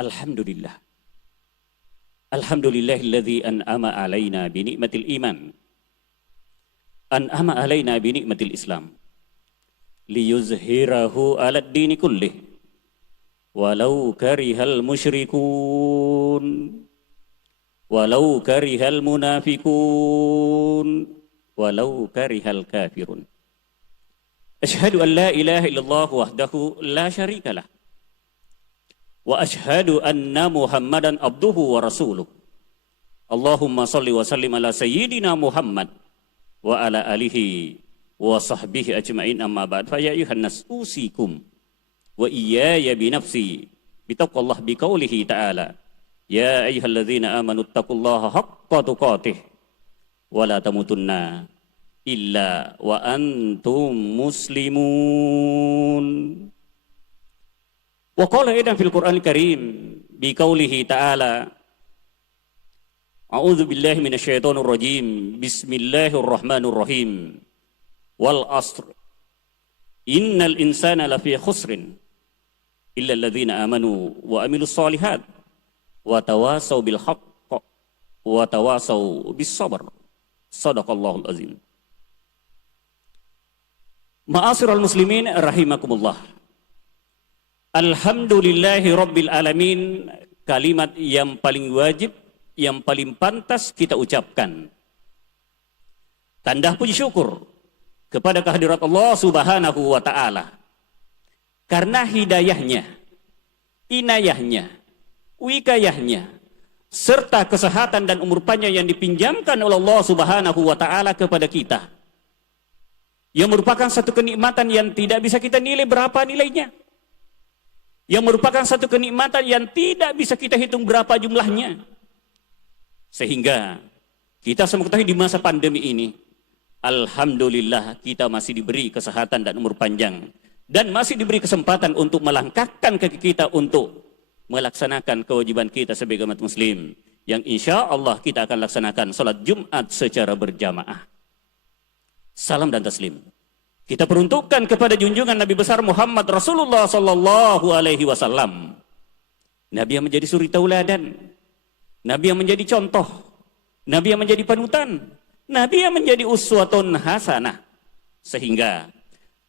Alhamdulillah. Alhamdulillahilladzi an'ama alaina binikmatil iman. An'ama alaina binikmatil Islam. Liyuzhirahu 'alad dini kullih. Walau karihal musyrikun. Walau karihal munafikun. Walau karihal kafirun. Asyhadu an la ilaha illallah wahdahu la syarikalah. Wa asyhadu anna Muhammadan abduhu wa rasuluh. Allahumma salli wa sallim ala sayyidina Muhammad wa ala alihi wa sahbihi ajma'in amma ba'd. Fa ya ayuhan nas usikum wa iyaya bi nafsi bitaqwallah biqaulihi ta'ala. Ya ayyuhalladzina amanu taqullaha haqqa tuqatih wa la tamutunna illa wa antum muslimun. Wa qala aidan fil Qur'anil Karim bi qaulihi ta'ala A'udzu billahi minasyaitonir rajim. Bismillahirrahmanirrahim. Wal 'asr. Innal insana lafi khusrin illa alladzina amanu wa amilus solihat wa tawasaw bil haqq wa tawasaw bis sabr. Shadaqallahul azim. Ma'asyiral muslimin rahimakumullah. Alhamdulillahi rabbil alamin, kalimat yang paling wajib, yang paling pantas kita ucapkan. Tanda puji syukur kepada kehadirat Allah Subhanahu wa taala. Karena hidayahnya, inayahnya, wikayahnya, serta kesehatan dan umur panjang yang dipinjamkan oleh Allah Subhanahu wa taala kepada kita. Yang merupakan satu kenikmatan yang tidak bisa kita nilai berapa nilainya. Yang merupakan satu kenikmatan yang tidak bisa kita hitung berapa jumlahnya. Sehingga kita semua ketahui di masa pandemi ini, alhamdulillah kita masih diberi kesehatan dan umur panjang. Dan masih diberi kesempatan untuk melangkahkan kaki kita untuk melaksanakan kewajiban kita sebagai umat muslim. Yang insya Allah kita akan laksanakan salat Jumat secara berjamaah. Salam dan taslim kita peruntukkan kepada junjungan Nabi besar Muhammad Rasulullah sallallahu alaihi wasallam. Nabi yang menjadi suri tauladan, Nabi yang menjadi contoh, Nabi yang menjadi panutan, Nabi yang menjadi uswatun hasanah. Sehingga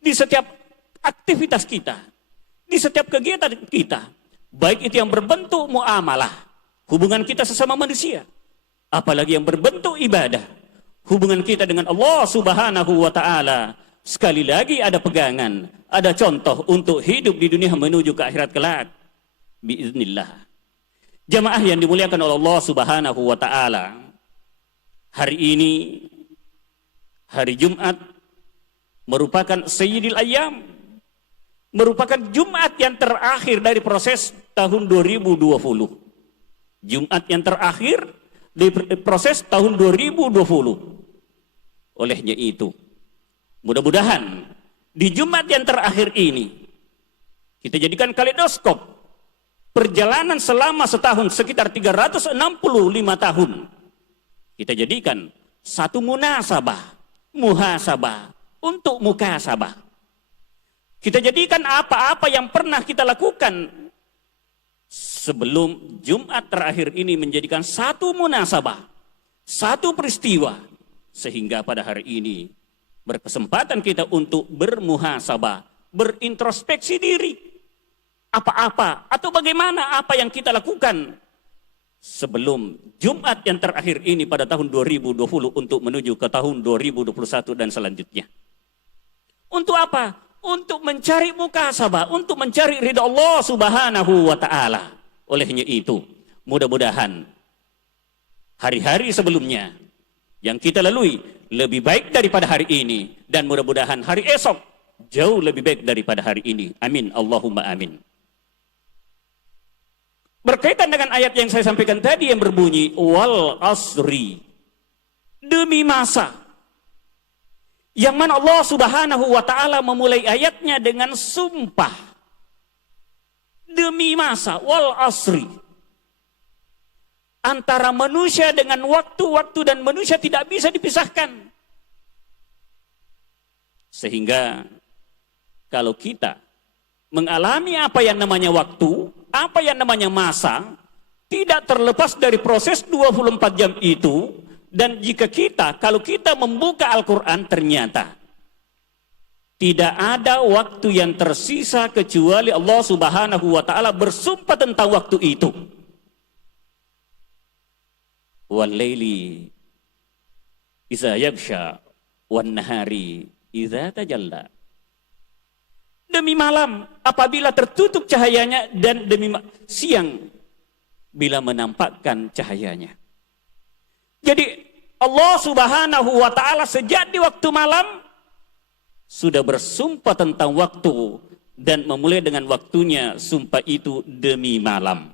di setiap aktivitas kita, di setiap kegiatan kita, baik itu yang berbentuk muamalah, hubungan kita sesama manusia, apalagi yang berbentuk ibadah, hubungan kita dengan Allah Subhanahu wa taala, sekali lagi ada pegangan, ada contoh untuk hidup di dunia menuju ke akhirat kelak. Biiznillah. Jamaah yang dimuliakan oleh Allah Subhanahu wa taala. Hari ini hari Jumat merupakan sayyidil ayyam. Merupakan Jumat yang terakhir dari proses tahun 2020. Jumat yang terakhir dari proses tahun 2020. Olehnya itu, mudah-mudahan di Jumat yang terakhir ini kita jadikan kaleidoskop perjalanan selama setahun sekitar 365 tahun. Kita jadikan satu munasabah, muhasabah untuk mukasabah. Kita jadikan apa-apa yang pernah kita lakukan sebelum Jumat terakhir ini menjadikan satu munasabah, satu peristiwa, sehingga pada hari ini berkesempatan kita untuk bermuhasabah, berintrospeksi diri. Apa-apa atau bagaimana apa yang kita lakukan sebelum Jumat yang terakhir ini pada tahun 2020 untuk menuju ke tahun 2021 dan selanjutnya. Untuk apa? Untuk mencari mukasabah, untuk mencari ridha Allah Subhanahu wa taala. Olehnya itu, mudah-mudahan hari-hari sebelumnya yang kita lalui lebih baik daripada hari ini, dan mudah-mudahan hari esok jauh lebih baik daripada hari ini. Amin, Allahumma amin. Berkaitan dengan ayat yang saya sampaikan tadi yang berbunyi wal asri, demi masa, yang mana Allah Subhanahu wa taala memulai ayatnya dengan sumpah. Demi masa, wal asri. Antara manusia dengan waktu dan manusia tidak bisa dipisahkan. Sehingga kalau kita mengalami apa yang namanya waktu, apa yang namanya masa tidak terlepas dari proses 24 jam itu. Dan jika kalau kita membuka Al-Quran, ternyata tidak ada waktu yang tersisa kecuali Allah Subhanahu wa ta'ala bersumpah tentang waktu itu. Wal-laili iza yaghsha wan nahari iza tajalla. Demi malam apabila tertutup cahayanya, dan demi siang bila menampakkan cahayanya. Jadi Allah Subhanahu wa ta'ala sejak di waktu malam sudah bersumpah tentang waktu, dan memulai dengan waktunya sumpah itu demi malam.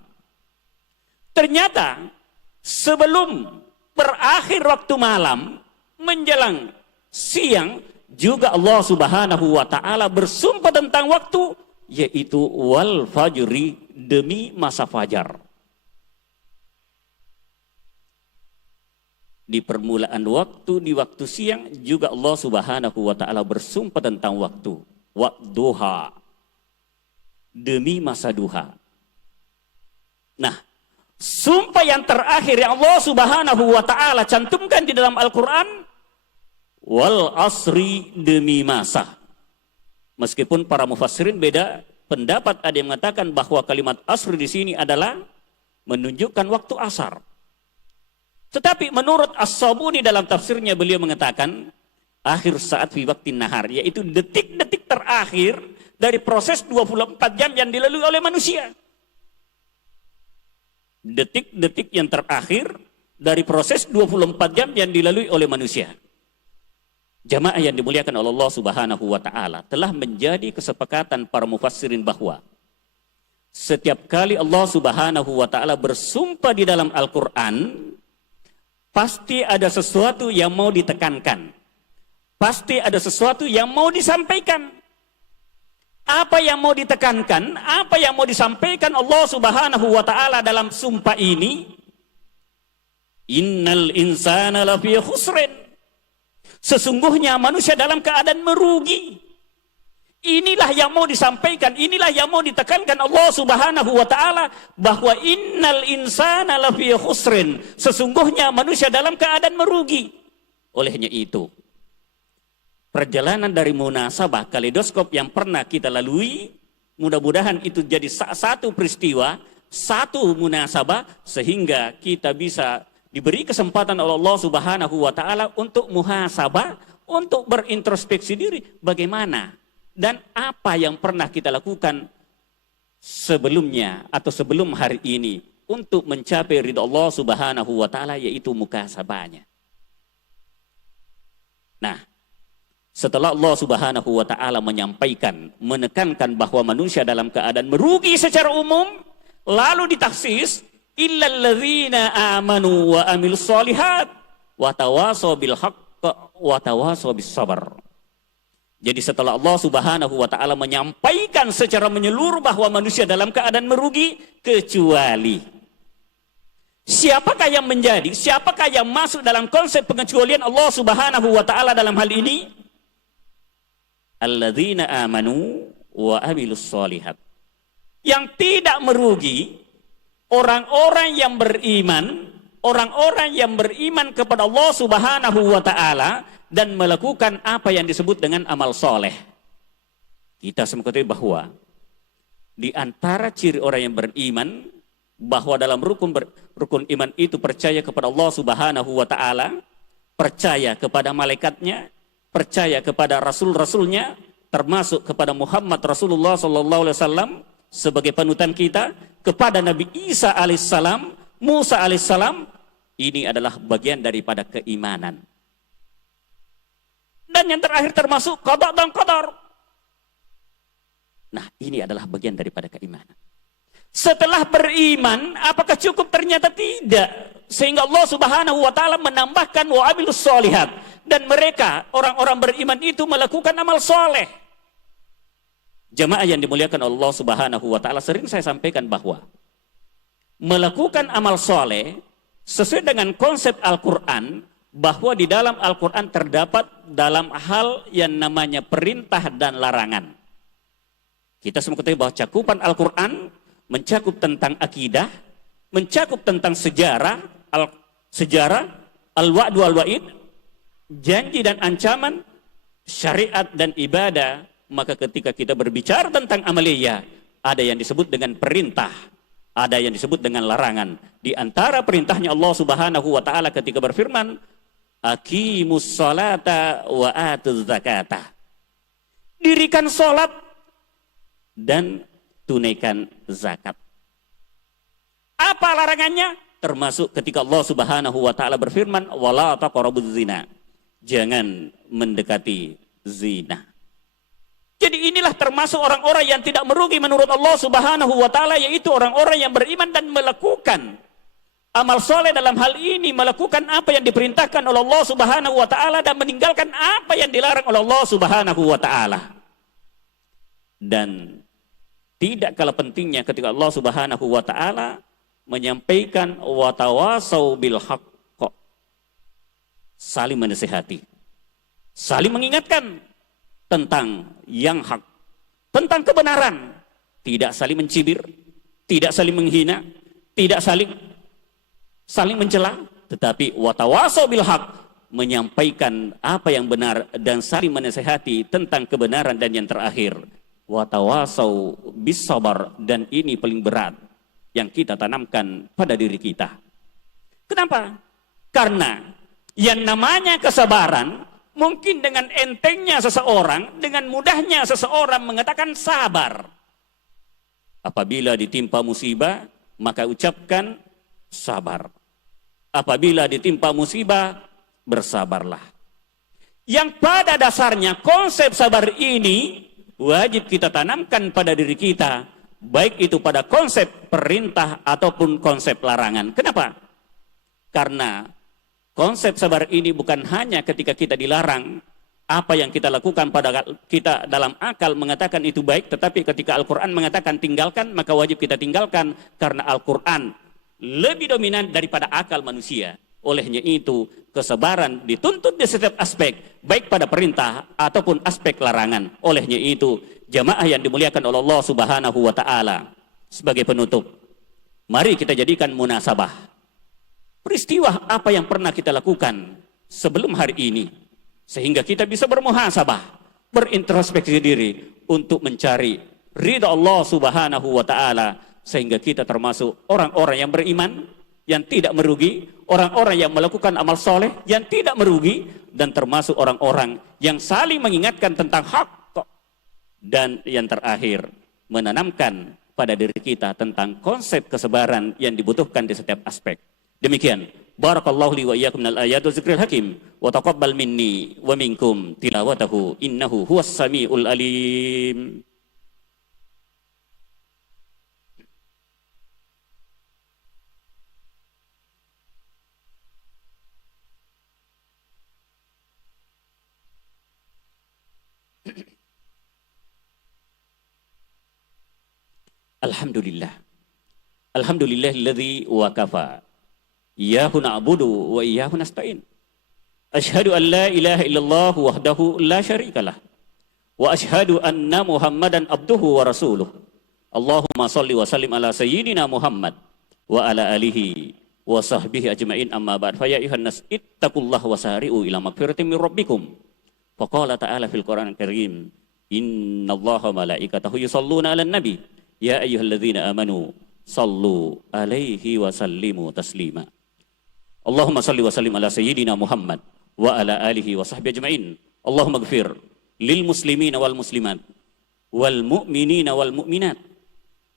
Ternyata sebelum berakhir waktu malam menjelang siang juga Allah Subhanahu wa ta'ala bersumpah tentang waktu, yaitu wal fajri, demi masa fajar. Di permulaan waktu, di waktu siang juga Allah Subhanahu wa ta'ala bersumpah tentang waktu. Wadduha, demi masa duha. Nah, sumpah yang terakhir yang Allah Subhanahu wa ta'ala cantumkan di dalam Al-Quran, wal asri, demi masa. Meskipun para mufassirin beda pendapat, ada yang mengatakan bahwa kalimat asri di sini adalah menunjukkan waktu asar. Tetapi menurut As-Sabuni dalam tafsirnya, beliau mengatakan akhir saat fi waktin nahar, yaitu detik-detik terakhir dari proses 24 jam yang dilalui oleh manusia. Detik-detik yang terakhir dari proses 24 jam yang dilalui oleh manusia. Jamaah yang dimuliakan oleh Allah Subhanahu wa ta'ala, telah menjadi kesepakatan para mufassirin bahwa setiap kali Allah Subhanahu wa ta'ala bersumpah di dalam Al-Quran, pasti ada sesuatu yang mau ditekankan. Pasti ada sesuatu yang mau disampaikan. Apa yang mau ditekankan, apa yang mau disampaikan Allah Subhanahu wa ta'ala dalam sumpah ini? Innal insana lafi khusrin. Sesungguhnya manusia dalam keadaan merugi. Inilah yang mau disampaikan, inilah yang mau ditekankan Allah Subhanahu wa ta'ala, bahwa innal insana lafi khusrin. Sesungguhnya manusia dalam keadaan merugi. Olehnya itu, perjalanan dari munasabah kaleidoskop yang pernah kita lalui, mudah-mudahan itu jadi satu peristiwa, satu munasabah, sehingga kita bisa diberi kesempatan oleh Allah Subhanahu wa ta'ala untuk muhasabah, untuk berintrospeksi diri, bagaimana dan apa yang pernah kita lakukan sebelumnya atau sebelum hari ini untuk mencapai ridha Allah Subhanahu wa ta'ala, yaitu muhasabahnya. Nah, setelah Allah Subhanahu wa ta'ala menyampaikan, menekankan bahwa manusia dalam keadaan merugi secara umum, lalu ditaksis illal ladzina amanu wa amilus solihat wa tawasaw bil haqq wa tawasaw bis sabar. Jadi setelah Allah Subhanahu wa ta'ala menyampaikan secara menyeluruh bahwa manusia dalam keadaan merugi, kecuali siapakah yang menjadi, siapakah yang masuk dalam konsep pengecualian Allah Subhanahu wa ta'ala dalam hal ini? Alladzina amanu wa amilus solihat. Yang tidak merugi, orang-orang yang beriman, orang-orang yang beriman kepada Allah Subhanahu wa ta'ala dan melakukan apa yang disebut dengan amal soleh. Kita semua ketahui bahwa di antara ciri orang yang beriman, bahwa dalam rukun iman itu percaya kepada Allah Subhanahu wa ta'ala, percaya kepada malaikatnya, percaya kepada rasul-rasulnya, termasuk kepada Muhammad Rasulullah SAW sebagai panutan kita, kepada Nabi Isa alaihissalam, Musa alaihissalam. Ini adalah bagian daripada keimanan. Dan yang terakhir termasuk qada dan qadar. Nah, ini adalah bagian daripada keimanan. Setelah beriman, apakah cukup? Ternyata tidak. Sehingga Allah Subhanahu wa ta'ala menambahkan wa amilus solihat. Dan mereka, orang-orang beriman itu melakukan amal soleh. Jamaah yang dimuliakan Allah Subhanahu wa ta'ala, sering saya sampaikan bahwa melakukan amal soleh sesuai dengan konsep Al-Quran, bahwa di dalam Al-Quran terdapat dalam hal yang namanya perintah dan larangan. Kita semua ketahui bahwa cakupan Al-Quran mencakup tentang akidah, mencakup tentang sejarah, al-wa'du wal-wa'id, janji dan ancaman, syariat dan ibadah. Maka ketika kita berbicara tentang amaliyah, ada yang disebut dengan perintah, ada yang disebut dengan larangan. Di antara perintahnya Allah Subhanahu wa taala ketika berfirman, aqimus sholata wa atuz zakata. Dirikan salat dan tunaikan zakat. Apa larangannya? Termasuk ketika Allah Subhanahu wa taala berfirman, wala taqrabuz zina. Jangan mendekati zina. Jadi inilah termasuk orang-orang yang tidak merugi menurut Allah Subhanahu wa taala, yaitu orang-orang yang beriman dan melakukan amal soleh dalam hal ini, melakukan apa yang diperintahkan oleh Allah Subhanahu wa taala dan meninggalkan apa yang dilarang oleh Allah Subhanahu wa taala. Dan tidak kalah pentingnya ketika Allah Subhanahu wa taala menyampaikan wa tawasau bil haqq, saling menasihati, saling mengingatkan tentang yang hak, tentang kebenaran, tidak saling mencibir, tidak saling menghina, tidak saling mencela, tetapi watawasau bil haq, menyampaikan apa yang benar dan saling menasihati tentang kebenaran. Dan yang terakhir, watawasau bis sabar, dan ini paling berat yang kita tanamkan pada diri kita. Kenapa? Karena yang namanya kesabaran, mungkin dengan entengnya seseorang, dengan mudahnya seseorang mengatakan sabar. Apabila ditimpa musibah, maka ucapkan sabar. Apabila ditimpa musibah, bersabarlah. Yang pada dasarnya konsep sabar ini wajib kita tanamkan pada diri kita, baik itu pada konsep perintah ataupun konsep larangan. Kenapa? Karena konsep sabar ini bukan hanya ketika kita dilarang, apa yang kita lakukan pada kita dalam akal mengatakan itu baik, tetapi ketika Al-Quran mengatakan tinggalkan, maka wajib kita tinggalkan, karena Al-Quran lebih dominan daripada akal manusia. Olehnya itu, kesabaran dituntut di setiap aspek, baik pada perintah ataupun aspek larangan. Olehnya itu, jamaah yang dimuliakan oleh Allah Subhanahu wa taala, sebagai penutup, mari kita jadikan munasabah peristiwa apa yang pernah kita lakukan sebelum hari ini, sehingga kita bisa bermuhasabah, berintrospeksi diri untuk mencari ridha Allah Subhanahu wa taala, sehingga kita termasuk orang-orang yang beriman, yang tidak merugi, orang-orang yang melakukan amal soleh yang tidak merugi, dan termasuk orang-orang yang saling mengingatkan tentang hak. Dan yang terakhir, menanamkan pada diri kita tentang konsep kesabaran yang dibutuhkan di setiap aspek. Demikian, barakallahu li wa iyyakum minal ayati wa zikril hakim, wa taqabbal minni wa minkum tilawatahu innahu huwas samiul alim. Alhamdulillah. Alhamdulillahilladzi wa kafa. Iyyahu na'budu wa iyyahu nasta'in. Asyhadu an la ilaha illallah wahdahu la syarikalah. Wa asyhadu anna Muhammadan abduhu wa rasuluh. Allahumma salli wa sallim ala sayyidina Muhammad wa ala alihi wa sahbihi ajma'in, amma ba'd. Fa ya ayyuhan nas ittaqullaha wa sari'u ila magfiratin min rabbikum. Faqala ta'ala fil Qur'anil Karim, innallaha malaikatahu yusholluna 'alan nabi ya ayyuhalladzina amanu sallu alaihi wa sallimu taslima. Allahumma salli wa sallim ala sayyidina Muhammad wa ala alihi wa sahbihi ajma'in. Allahumma gfir lil muslimina wal muslimat wal mu'minina wal mu'minat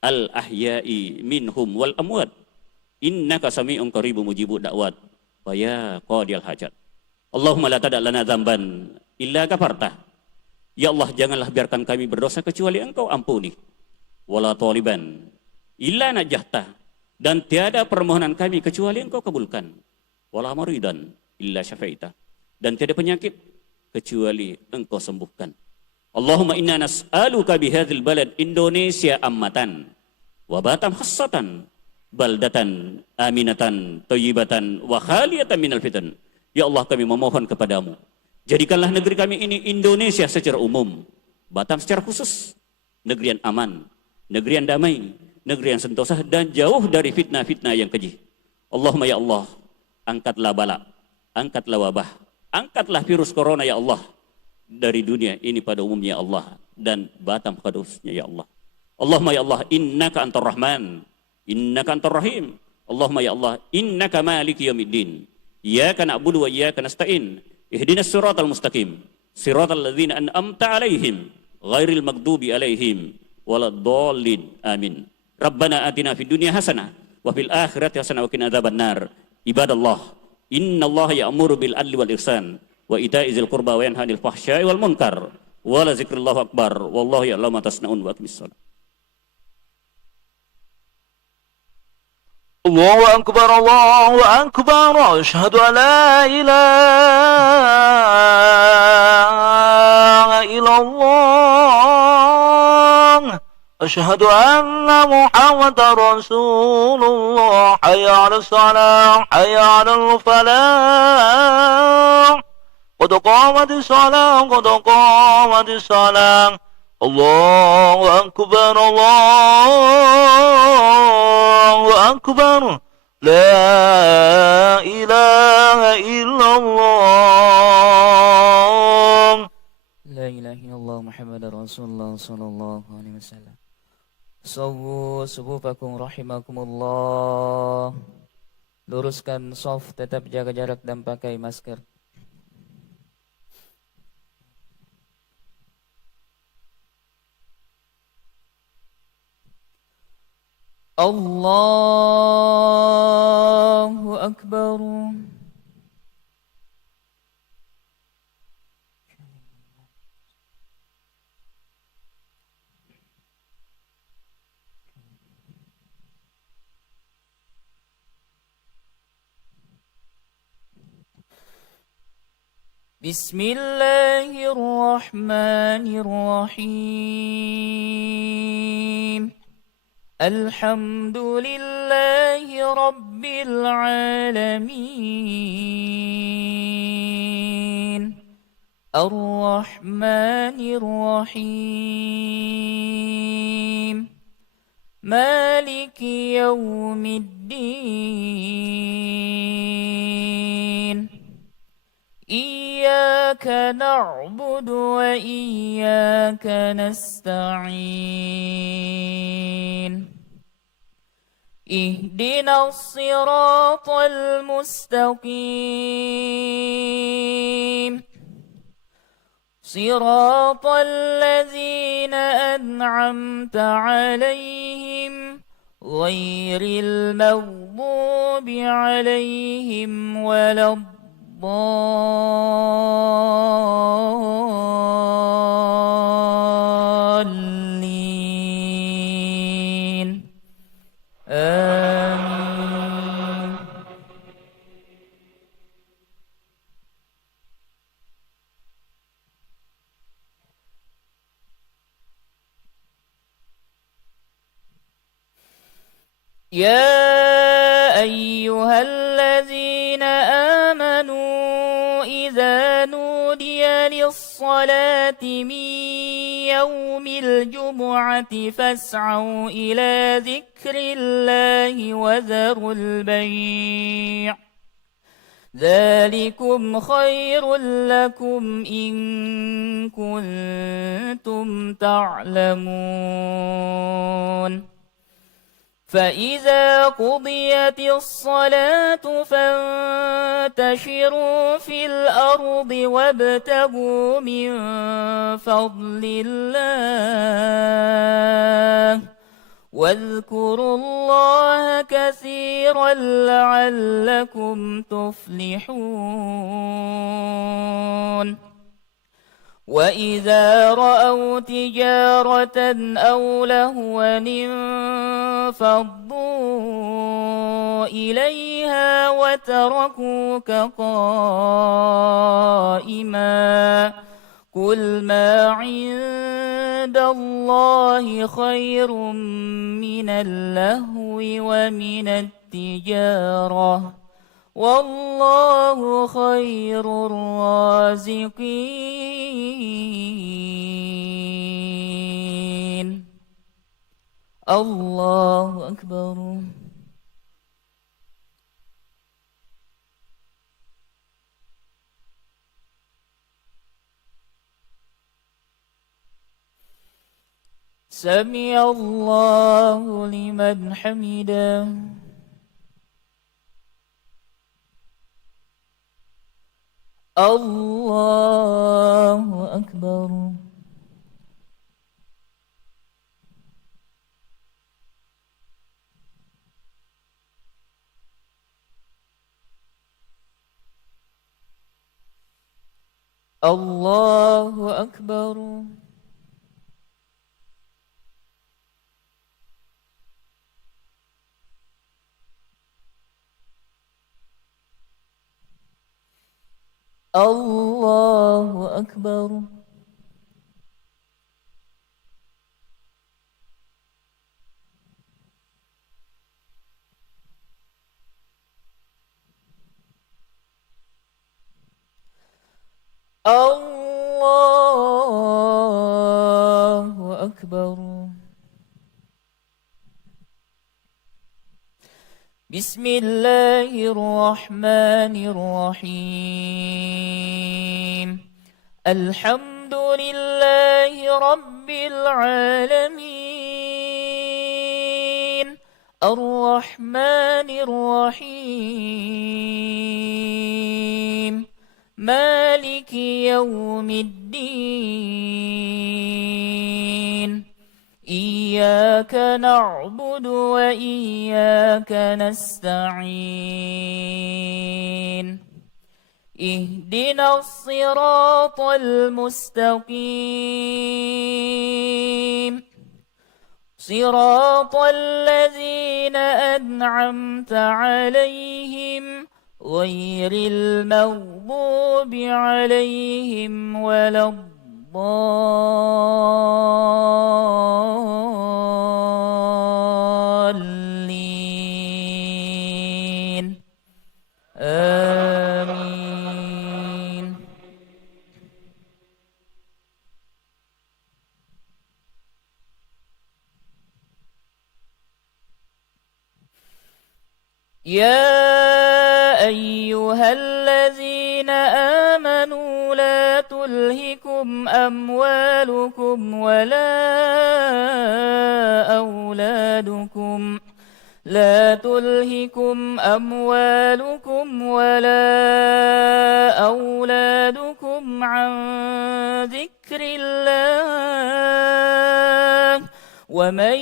al ahya'i minhum wal amwat innaka sami'un qaribun mujibud da'wat wa ya qadiyal hajat. Allahumma la tada' lana dzamban illa ghafartah. Ya Allah, janganlah biarkan kami berdosa kecuali Engkau ampuni. Wala taliban illa najahta, dan tiada permohonan kami kecuali Engkau kabulkan. Wala maridan illa syafaita, dan tiada penyakit kecuali Engkau sembuhkan. Allahumma inna nas'aluka bihadzal balad Indonesia ammatan wa batam khassatan baldatan aminatan thayyibatan wa khaliyatan minal fitan. Ya Allah, kami memohon kepadamu, jadikanlah negeri kami ini, Indonesia secara umum, Batam secara khusus, negeri yang aman, negeri yang damai, negeri yang sentosa dan jauh dari fitnah-fitnah yang keji. Allahumma ya Allah, angkatlah bala, angkatlah wabah, angkatlah virus corona ya Allah dari dunia ini pada umumnya ya Allah, dan Batam khususnya ya Allah. Allahumma ya Allah, innaka antar rahman, innaka antar rahim. Allahumma ya Allah, innaka maliki yaumiddin. Iyyaka na'budu wa iyyaka nasta'in. Ihdinas siratal mustaqim, siratal ladzina an'amta 'alaihim, ghairil maghdubi 'alaihim waladdallin. Amin. Rabbana atina fid dunya hasanah wa fil akhirati hasanah wa qina adzabannar. Ibadallah, innallaha ya'muru bil adli wal ihsan wa ita'i dzil qurba wa yanha 'anil fahsya'i wal munkar wa la dzikrillahu akbar wallahu ya'lamu ma tasna'un wa aqimis shalah. Allahu akbar, Allahu akbar, asyhadu an la ilaha illallah, asyhadu anna Muhammadar Rasulullah. Hayya 'alas salah, hayya 'alal falah, qad qamatis salah, qad qamatis salah. Allahu akbar, Allahu akbar, la ilaha illallah, La ilaha illallah Muhammadar Rasulullah sallallahu alaihi wasallam. Sawu subufakum rahimakumullah. Luruskan shaf, tetap jaga jarak dan pakai masker. Allahu akbar. Bismillahirrahmanirrahim. Alhamdulillahi rabbil alamin. Ar-Rahmanir-Rahim. Maliki yaumiddin. Iyyaka na'budu wa iyyaka nasta'in. Ihdinas siratal mustaqim. Siratal ladzina an'amta 'alaihim ghairil maghdubi 'alaihim waladdallin. Amin. Ya ayyuhalladzina amanu idza nudiya lis-salati min yaumil jumu'ati fas'au ila dzikrillahi wa dzarul bay'. Dzalikum khairul lakum in kuntum ta'lamun. فإذا قضيت الصلاة فانتشروا في الأرض وابتغوا من فضل الله واذكروا الله كثيرا لعلكم تفلحون. وإذا رأوا تجارة أو لهوا انفضوا إليها وتركوك قائما. قل ما عند الله خير من اللهو ومن التجارة والله خير الرازقين. الله أكبر. سمع الله لمن حمده. الله أكبر. الله أكبر. الله أكبر. الله أكبر. بسم الله الرحمن الرحيم. الحمد لله رب العالمين. الرحمن الرحيم. مالك يوم الدين. إياك نعبد وإياك نستعين. اهدنا الصراط المستقيم. صراط الذين أنعمت عليهم غير المغضوب عليهم ولا الضالين. آمين. يا أيها الذين آمنوا لا تلهكم أموالكم ولا أولادكم عن ذكر الله ومن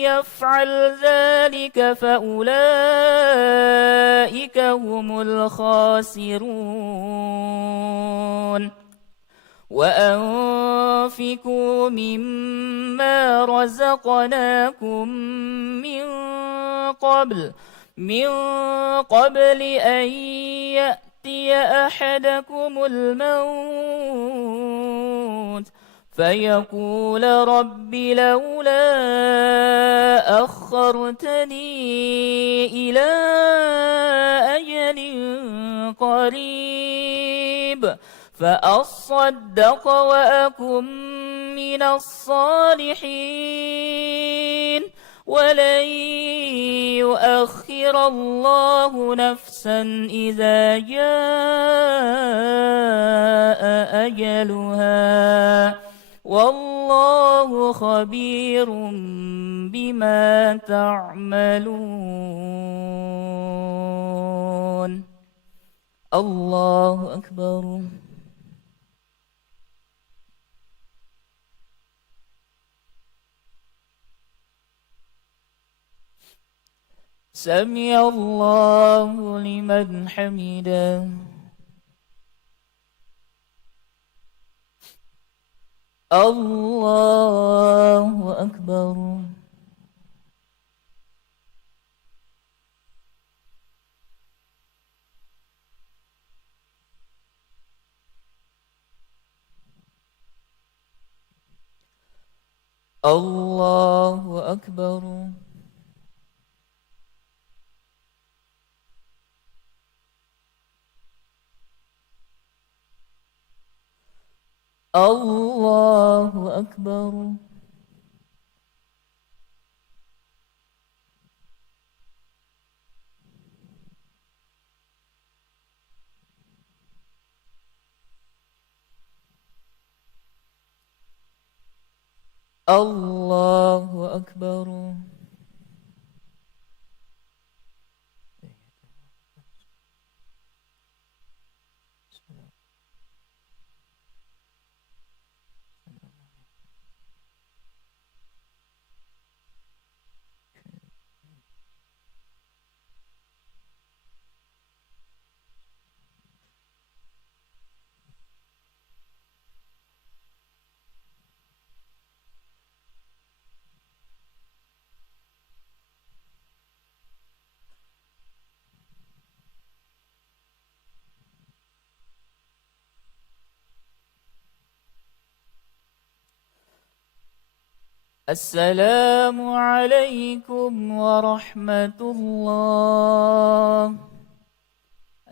يفعل ذلك فأولئك هم الخاسرون. وأنفقوا مما رزقناكم من قبل أن يأتي أحدكم الموت فيقول رب لولا أخرتني إلى أجل قريب فأصدق وأكن من الصالحين ولن يؤخر الله نفسا إذا جاء أجلها والله خبير بما تعملون. الله أكبر. سمع الله لمن حمده. الله أكبر. الله أكبر. الله أكبر. Allahu Akbar. السلام عليكم ورحمة الله.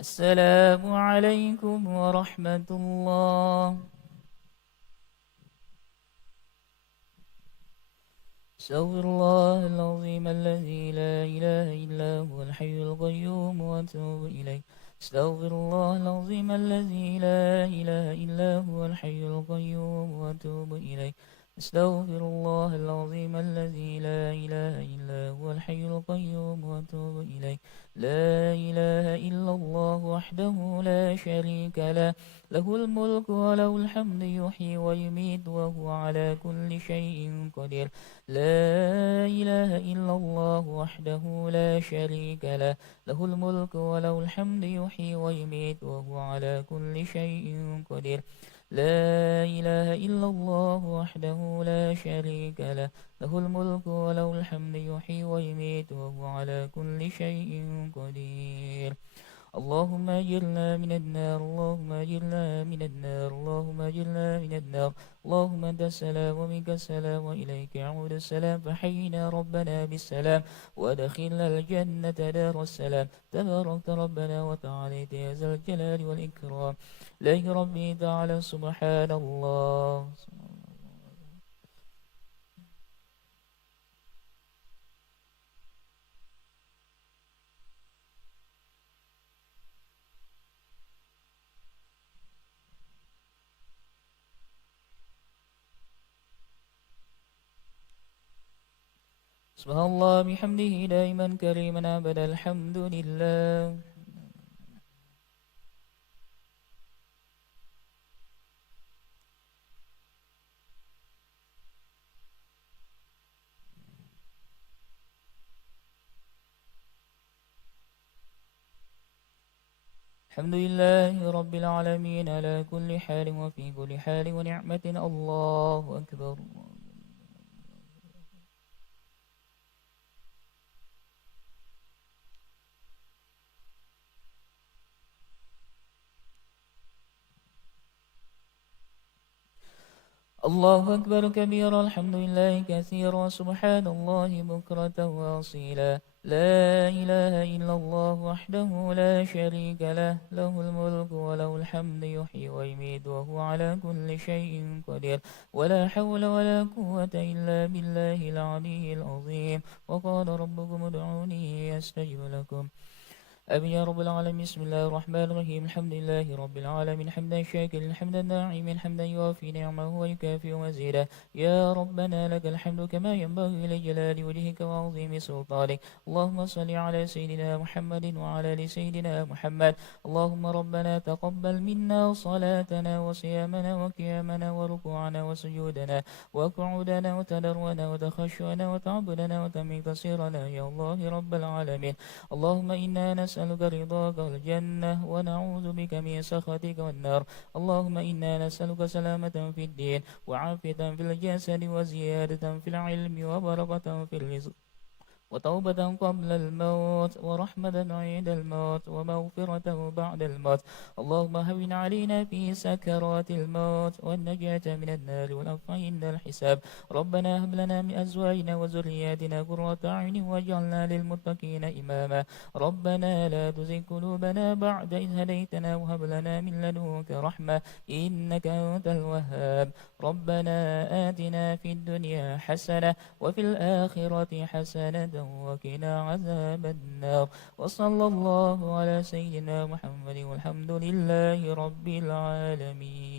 السلام عليكم ورحمة الله. استغفر الله العظيم الذي لا إله إلا هو الحي القيوم وأتوب إليه. استغفر الله العظيم الذي لا إله إلا هو الحي القيوم وأتوب إليه. استغفر الله العظيم الذي لا إله إلا هو الحي القيوم وأتوب إليه. لا إله إلا الله وحده لا شريك له، له الملك وله الحمد يحيي ويميت وهو على كل شيء قدير. لا إله إلا الله وحده لا شريك له، له الملك وله الحمد يحيي ويميت وهو على كل شيء قدير. لا إله إلا الله وحده لا شريك له، له الملك وله الحمد يحيي ويميت وهو على كل شيء قدير. اللهم أجرنا من النار، اللهم أجرنا من النار، اللهم أجرنا من النار. اللهم أنت السلام ومنك السلام وإليك يعود السلام، فحينا ربنا بالسلام وأدخلنا الجنة دار السلام. تباركت ربنا وتعاليت يا ذا الجلال والإكرام. إليك ربي تعالى سبحان الله. سبحان الله بحمده دائما كريما أبدا الحمد لله. الحمد لله رب العالمين على كل حال وفي كل حال ونعمة. الله أكبر. الله أكبر كبيرا، الحمد لله كثيرا، سبحان الله بكرة وأصيلا. لا إله إلا الله وحده لا شريك له، له الملك وله الحمد يحيي ويميت وهو على كل شيء قدير. ولا حول ولا قوة إلا بالله العلي العظيم. وقال ربكم ادعوني أستجب لكم. آمين يا رب العالمين. بسم الله الرحمن الرحيم. الحمد لله رب العالمين حمدا شاكرا حمدا ناعما حمدا يوافي نعمه ويكافئ مزيدا. يا ربنا لك الحمد كما ينبغي لجلال وجهك وعظيم سلطانك. اللهم صل على سيدنا محمد وعلى ال سيدنا محمد. اللهم ربنا تقبل منا صلاتنا وصيامنا وقيامنا وركوعنا وسجودنا وقعودنا وتدرنا وتخشعنا وتعبدنا وتميك تصيرنا يا الله رب العالمين. اللهم إنا نسألك رضاك والجنة ونعوذ بك من سخطك والنار. اللهم إنا نسألك سلامة في الدين وعافية في الجسد وزيادة في العلم وبركة في الرزق وتوبة قبل الموت ورحمة عند الموت ومغفرة بعد الموت. اللهم هون علينا في سكرات الموت والنجاة من النار والعفو عند الحساب. ربنا هب لنا من أزواجنا وذرياتنا قرة أعين واجعلنا للمتقين إماما. ربنا لا تزغ قلوبنا بعد إذ هديتنا وهب لنا من لدنك رحمة إنك أنت الوهاب. ربنا آتنا في الدنيا حسنة وفي الآخرة حسنة وقنا عذاب النار. وصلى الله على سيدنا محمد والحمد لله رب العالمين.